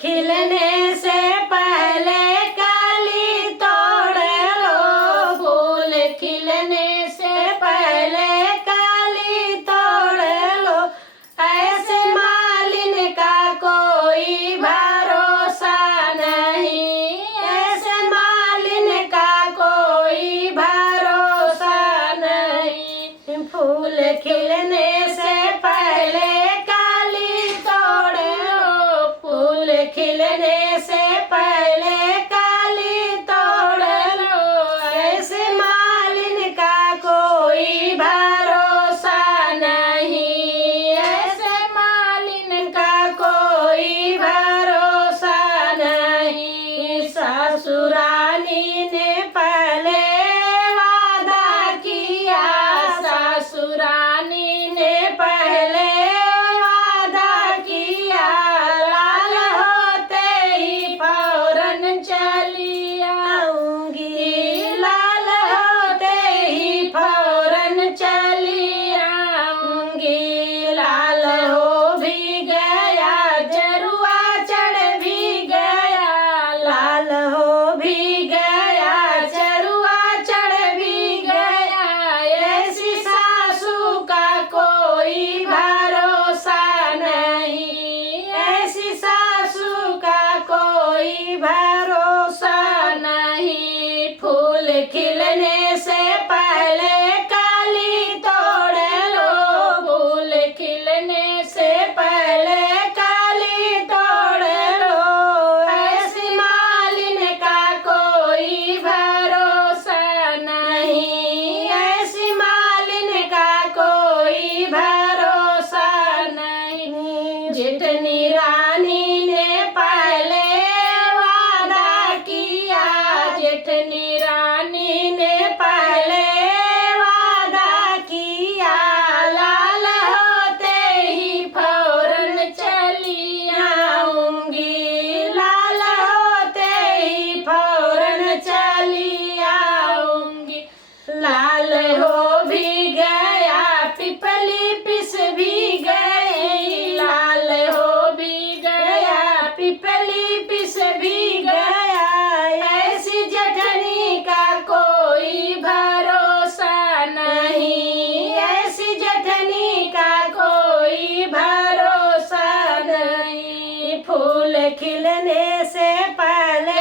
खिलने से पहले कली तोड़ लो, फूल खिलने से पहले कली तोड़ लो। ऐसे मालिन का कोई भरोसा नहीं, ऐसे मालिन का कोई भरोसा नहीं। फूल खिलने से पहले कली तोड़ लो, फूल खिलने से पहले कली तोड़ लो। ऐसे मालिन का कोई भरोसा नहीं, ऐसे मालिन का कोई भरोसा नहीं। ससुरानी ने पहले वादा किया, ससुरानी ने पहले वादा किया। लाल होते ही फौरन चली आऊंगी, लाल होते ही फौरन चली आऊंगी। लाल हो भी गया, जरुआ चढ़ भी गया, लाल हो भी गया, जरुआ चढ़ भी गया। ऐसी सासू का कोई भरोसा नहीं, ऐसी सासू का कोई भरोसा नहीं। फूल खिलने से पहले कली तोड़ लो, फूल खिलने से पहले कली तोड़ लो। ऐसी मालिन का कोई भरोसा नहीं, ऐसी मालिन का कोई भरोसा नहीं। जितनी रानी ने पहले वादा किया, जितनी रानी ने पहले वादा किया। लाल होते ही फौरन चली आऊंगी, लाल होते ही फौरन चली आऊंगी। लाल हो भी गया, पिपली पिस भी गई, लाल हो भी गया, पिपली पिस भी गया। ऐसी जठनी का कोई भरोसा नहीं, ऐसी जठनी का कोई भरोसा नहीं। फूल खिलने से पहले